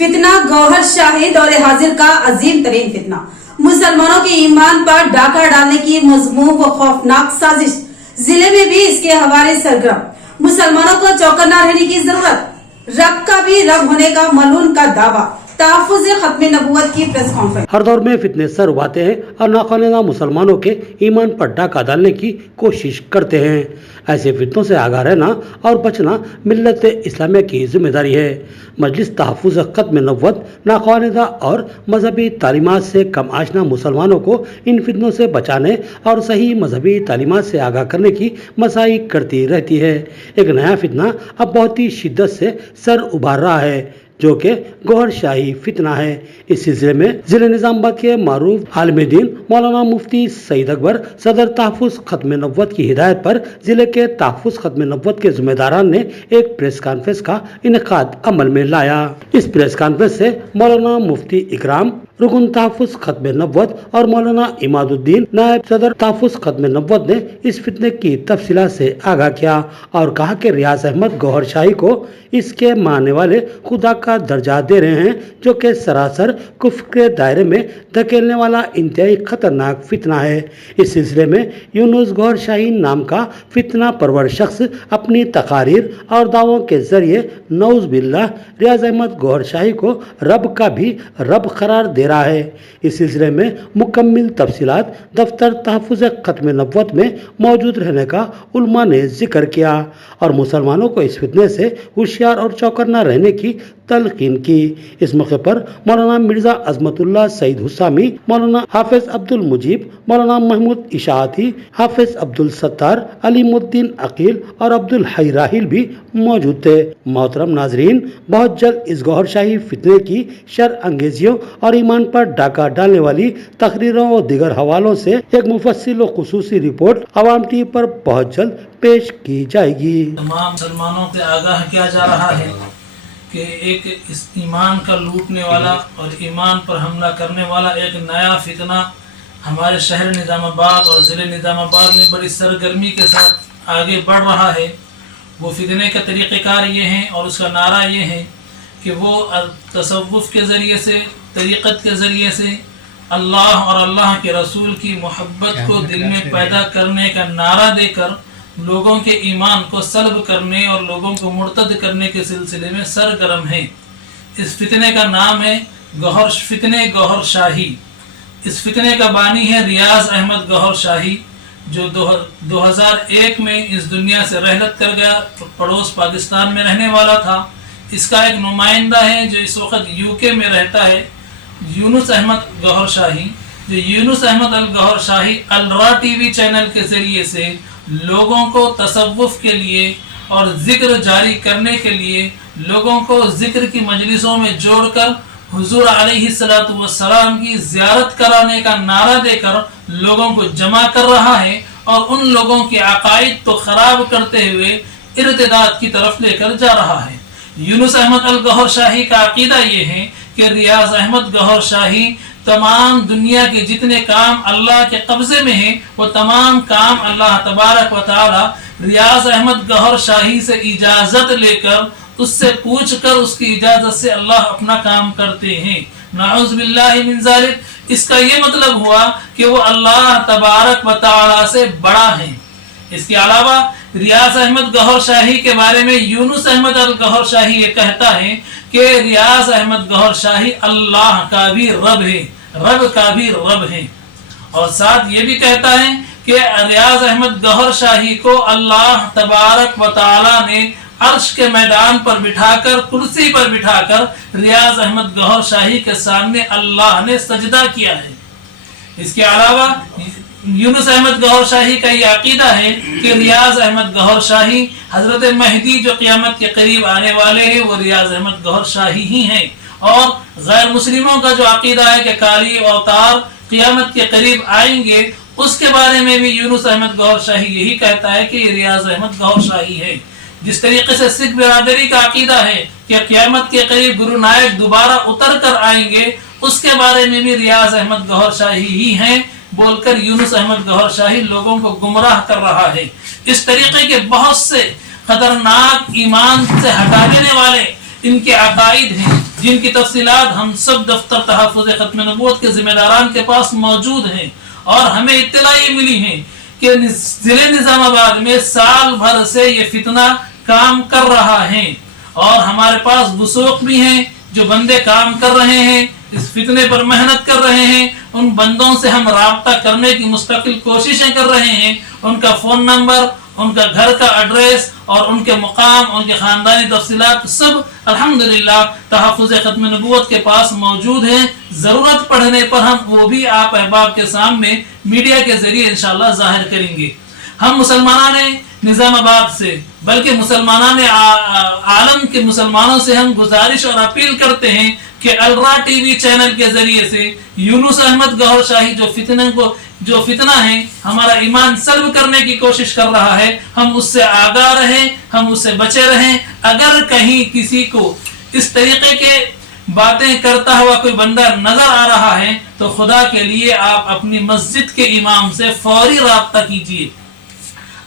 फितना गौहर शाही दौरे हाजिर का अजीम तरीन फितना, मुसलमानों के ईमान पर डाका डालने की मजमूम व खौफनाक साजिश। जिले में भी इसके हवाले सरगर्म। मुसलमानों को चौकन्ना रहने की जरूरत। रब का भी रब होने का मलून का दावा। तहफ़्फ़ुज़ ख़त्म नबूवत की प्रेस कॉन्फ्रेंस। हर दौर में फितने सर उबाते हैं और नाकाबिले मुसलमानों के ईमान पर डाका डालने की कोशिश करते हैं। ऐसे फितनों से आगाह रहना और बचना मिल्लत इस्लामिया की जिम्मेदारी है। मजलिस तहफ़्फ़ुज़ ख़त्म नबूवत नाकाबिले और मजहबी तालीमात से कम आशना मुसलमानों को इन फितनों से बचाने और सही मजहबी तालीमात से आगाह करने की मसाई करती रहती है। एक नया फितना अब बहुत ही शिद्दत से सर उभार रहा है, जो कि गौहर शाही फितना है। इस सिलसिले में जिले निजामाबाद के मारूफ आलिम दीन मौलाना मुफ्ती सईद अकबर सदर तहफ़्फ़ुज़ ख़त्म नबूवत की हिदायत पर जिले के तहफ़्फ़ुज़ ख़त्म नबूवत के जिम्मेदारान ने एक प्रेस कॉन्फ्रेंस का इनेकाद अमल में लाया। इस प्रेस कॉन्फ्रेंस से मौलाना मुफ्ती इकराम रुकन तहफ़्फ़ुज़ ख़त्म नबूवत और मौलाना इमादुद्दीन नायब सदर तहफ़्फ़ुज़ ख़त्म नबूवत ने इस फितने की तफसीलात से आगाह किया और कहा कि रियाज अहमद गौहर शाही को इसके मानने वाले खुदा का दर्जा दे रहे हैं, जो कि सरासर कुफ्र के दायरे में धकेलने वाला इंतहाई खतरनाक फितना है। इस सिलसिले में यूनुस गौहर शाही नाम का फितना परवर शख्स अपनी तकारीर और दावों के जरिए नौज़ बिल्लाह रियाज अहमद गौहर शाही को रब का भी रब करार दे रहा है। इस सिलसिले में मुकम्मिल तफसीलात दफ्तर तहफ़्फ़ुज़ ख़त्म नबूवत में मौजूद रहने का उलमा ने जिक्र किया और मुसलमानों को इस फितने से होशियार और चौकन्ना रहने की तलकीन की। इस मौके पर मौलाना मिर्जा अजमतुल्लाह सईद हुसामी, मौलाना हाफिज अब्दुल मुजीब, मौलाना महमूद इशाअती, हाफिज अब्दुल सत्तार, अलीमुद्दीन अकील और अब्दुल हई राहिल भी मौजूद थे। मोहतरम नाजरीन, बहुत जल्द इस गौहर शाही फितने की शर अंगेजियों और ईमान पर डाका डालने वाली तकरीरों और दीगर हवालों से एक मुफस्सिल और खुसूसी रिपोर्ट अवाम टीवी पर बहुत जल्द पेश की जाएगी। तमाम मुसलमानों से आगाह किया जा रहा है कि एक इस ईमान का लूटने वाला और ईमान पर हमला करने वाला एक नया फितना हमारे शहर निजामाबाद और ज़िले निजामाबाद में बड़ी सरगर्मी के साथ आगे बढ़ रहा है। वो फितने का तरीक़ेकार ये हैं और उसका नारा ये है कि वो तसव्वुफ़ के ज़रिए से, तरीक़त के ज़रिए से अल्लाह और अल्लाह के रसूल की मोहब्बत को दिल में पैदा करने का नारा देकर लोगों के ईमान को सल्ब करने और लोगों को मुर्तद करने के सिलसिले में सरगर्म है। इस फितने का नाम है गौहर शाही। इस फितने का बानी है रियाज अहमद गौहर शाही, जो 2001 में इस दुनिया से रहलत कर गया, पड़ोस पाकिस्तान में रहने वाला था। इसका एक नुमाइंदा है जो इस वक्त यूके में रहता है, यूनुस अहमद गौहर शाही। जो यूनुस अहमद अल गौहर शाही अलरा टीवी चैनल के ज़रिए से लोगों को तसव्वुफ़ के लिए और ज़िक्र जारी करने के लिए लोगों को ज़िक्र की मजलिसों में जोड़कर हुज़ूर अलैहिस्सलातु वस्सलाम की ज़ियारत कराने का नारा देकर लोगों को जमा कर रहा है और उन लोगों के अकाइद तो ख़राब करते हुए इर्तिदाद की तरफ लेकर जा रहा है। यूनुस अहमद अल गौहर शाही का अकीदा ये है कि रियाज अहमद गौहर शाही तमाम दुनिया के जितने काम अल्लाह के कब्ज़े में हैं, वो तमाम काम अल्लाह तबारक व तआला रियाज अहमद गौहर शाही से इजाज़त लेकर, उससे पूछ कर उसकी इजाज़त से अल्लाह अपना काम करते हैं। नाउज़ बिल्लाहि मिन ज़ालिक। इसका ये मतलब हुआ कि वो अल्लाह तबारक व तआला से बड़ा है। इसके अलावा रियाज अहमद गौहर शाही के बारे में यूनुस अहमद अल गौहर शाही ये कहता है कि रियाज अहमद गौहर शाही अल्लाह का भी रब है, रब का भी रब है। और साथ ये भी कहता है कि रियाज अहमद गौहर शाही को अल्लाह तबारक व तआला ने अर्श के मैदान पर बिठाकर, कुर्सी पर बिठाकर रियाज अहमद गौहर शाही के सामने अल्लाह ने सजदा किया है। इसके अलावा यूनुस अहमद गौहर शाही का ये अकीदा है कि रियाज अहमद गौहर शाही हजरत महदी जो क़यामत के करीब आने वाले हैं वो रियाज अहमद गौहर शाही ही हैं। और गैर मुस्लिमों का जो अकीदा है कि काली अवतार क़यामत के करीब आएंगे, उसके बारे में भी यूनुस अहमद गौहर शाही यही कहता है कि रियाज अहमद गौहर शाही है। जिस तरीके से सिख बिरादरी का अकीदा है कि क़यामत के करीब गुरु नायक दोबारा उतर कर आएंगे, उसके बारे में भी रियाज अहमद गौहर शाही ही हैं बोलकर यूनुस अहमद गौहर शाही लोगों को गुमराह कर रहा है। इस तरीके के बहुत से खतरनाक ईमान से हटा देने वाले इनके अकाइद हैं। جن کی تفصیلات ہم سب دفتر تحفظ ختم نبوت کے ذمہ داران کے پاس موجود ہیں، اور ہمیں اطلاع یہ ملی ہے کہ ضلع نظام آباد میں سال بھر سے یہ فتنہ کام کر رہا ہے، اور ہمارے پاس وثوق بھی ہیں جو بندے کام کر رہے ہیں، اس فتنے پر محنت کر رہے ہیں. ان بندوں سے ہم رابطہ کرنے کی مستقل کوششیں کر رہے ہیں. ان کا فون نمبر، ان کا گھر کا ایڈریس اور ان کے مقام، ان کے خاندانی تفصیلات سب الحمدللہ تحفظ ختم نبوت کے پاس موجود ہیں. ضرورت پڑنے پر ہم وہ بھی آپ احباب کے سامنے میڈیا کے ذریعے انشاءاللہ ظاہر کریں گے. ہم مسلمانان نظام آباد سے بلکہ مسلمانان عالم کے مسلمانوں سے ہم گزارش اور اپیل کرتے ہیں کہ الرا ٹی وی چینل کے ذریعے سے یونس احمد گوہر شاہی جو فتنہ ہے ہمارا ایمان سلب کرنے کی کوشش کر رہا ہے، ہم اس سے آگاہ رہیں، ہم اس سے بچے رہیں. اگر کہیں کسی کو اس طریقے کے باتیں کرتا ہوا کوئی بندہ نظر آ رہا ہے تو خدا کے لیے آپ اپنی مسجد کے امام سے فوری رابطہ کیجیے.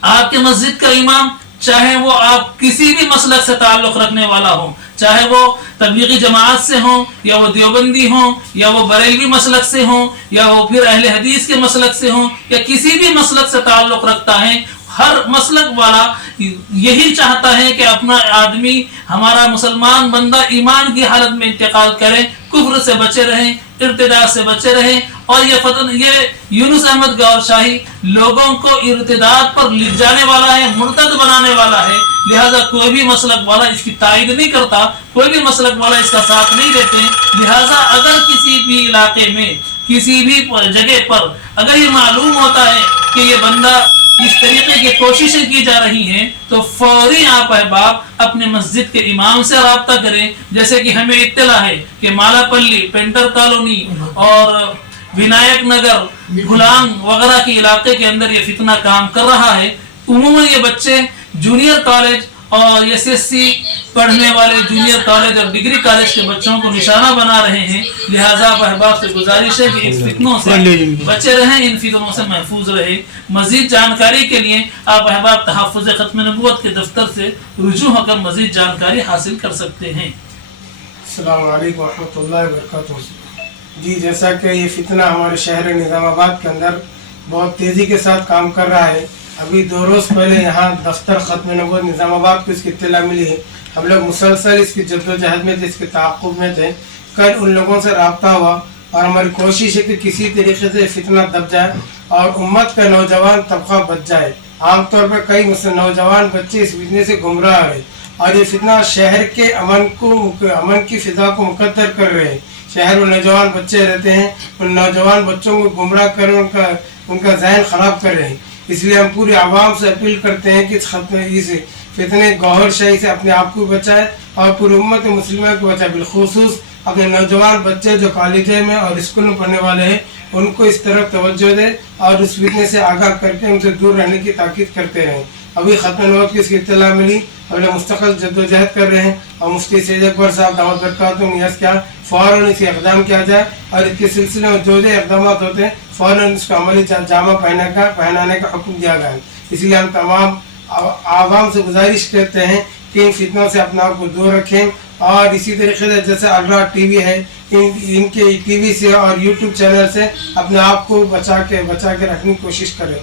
آپ کے مسجد کا امام، چاہے وہ آپ کسی بھی مسلک سے تعلق رکھنے والا ہو، چاہے وہ تبلیغی جماعت سے ہوں یا وہ دیوبندی ہوں یا وہ بریلوی مسلک سے ہوں یا وہ پھر اہل حدیث کے مسلک سے ہوں یا کسی بھی مسلک سے تعلق رکھتا ہے، ہر مسلک والا یہی چاہتا ہے کہ اپنا آدمی، ہمارا مسلمان بندہ ایمان کی حالت میں انتقال کرے، کفر سے بچے رہیں، ارتداد سے بچے رہیں. اور یہ یونس احمد گوہر شاہی لوگوں کو ارتداد پر لے جانے والا ہے، مرتد بنانے والا ہے. لہذا کوئی بھی مسلک والا اس کی تائید نہیں کرتا، کوئی بھی مسلک والا اس کا ساتھ نہیں دیتے. لہذا اگر کسی بھی علاقے میں، کسی بھی جگہ پر اگر یہ معلوم ہوتا ہے کہ یہ بندہ اس طریقے کی کوششیں کی جا رہی ہیں تو فوری آپ احباب اپنے مسجد کے امام سے رابطہ کریں. جیسے کہ ہمیں اطلاع ہے کہ مالا پلی، پینٹر کالونی اور ونائک نگر، گھلانگ وغیرہ کے علاقے کے اندر یہ فتنہ کام کر رہا ہے. عموماً یہ بچے جونیئر کالج اور ایس ایس سی پڑھنے والے جونیئر کالج اور ڈگری کالج کے بچوں کو نشانہ بنا رہے ہیں. لہٰذا آپ احباب سے گزارش ہے کہ ان فتنوں سے بچے رہیں، ان فتنوں سے محفوظ رہیں. مزید جانکاری کے لیے آپ احباب تحفظ ختم نبوت کے دفتر سے رجوع ہو کر مزید جانکاری حاصل کر سکتے ہیں. السلام علیکم ورحمۃ اللہ وبرکاتہ. جی، جیسا کہ یہ فتنہ ہمارے شہر نظام آباد کے اندر بہت تیزی کے ساتھ کام کر رہا ہے. ابھی 2 روز پہلے یہاں دفتر ختم نبوت نظام آباد کو اس کی اطلاع ملی ہے. ہم لوگ مسلسل اس کی جد و جہد میں تھے، اس کے تعاقب میں تھے. کل ان لوگوں سے رابطہ ہوا اور ہماری کوشش ہے کہ کسی طریقے سے فتنہ دب جائے اور امت کا نوجوان طبقہ بچ جائے. عام طور پر کئی نوجوان بچے اس فتنے سے گمراہ رہے اور یہ فتنہ شہر کے امن کی فضا کو مقدر کر رہے ہیں. شہر میں نوجوان بچے رہتے ہیں، ان نوجوان بچوں کو گمراہ کر ان کا ذہن خراب کر رہے ہیں. اس لیے ہم پوری عوام سے اپیل کرتے ہیں کہ اس فتنے گوہر شاہی سے اپنے آپ کو بچائے اور پوری امت مسلمہ کو بچائے. بالخصوص اپنے نوجوان بچے جو کالجوں میں اور اسکول میں پڑھنے والے ہیں ان کو اس طرف توجہ دے اور اس فتنے سے آگاہ کر کے ان سے دور رہنے کی تاکید کرتے رہیں. ابھی ختم نبوت کی اس کی اطلاع ملی، ہم لوگ مستقل جد و جہد کر رہے ہیں اور مفتی سید اکبر صاحب دعوت برکاتہ نیاز کیا فوراً اس اقدام کیا جائے اور اس کے سلسلے میں جو اقدامات ہوتے ہیں فوراً اس کو عملی جامہ پہنانے کا حکم دیا گیا ہے. اس لیے ہم تمام عوام سے گزارش کرتے ہیں کہ ان فتنوں سے اپنا آپ کو دور رکھیں اور اسی طریقے سے جیسے الرا ٹی وی ہے ان کے ٹی وی سے اور یوٹیوب چینل سے اپنے آپ کو بچا کے رکھنے کی کوشش کریں.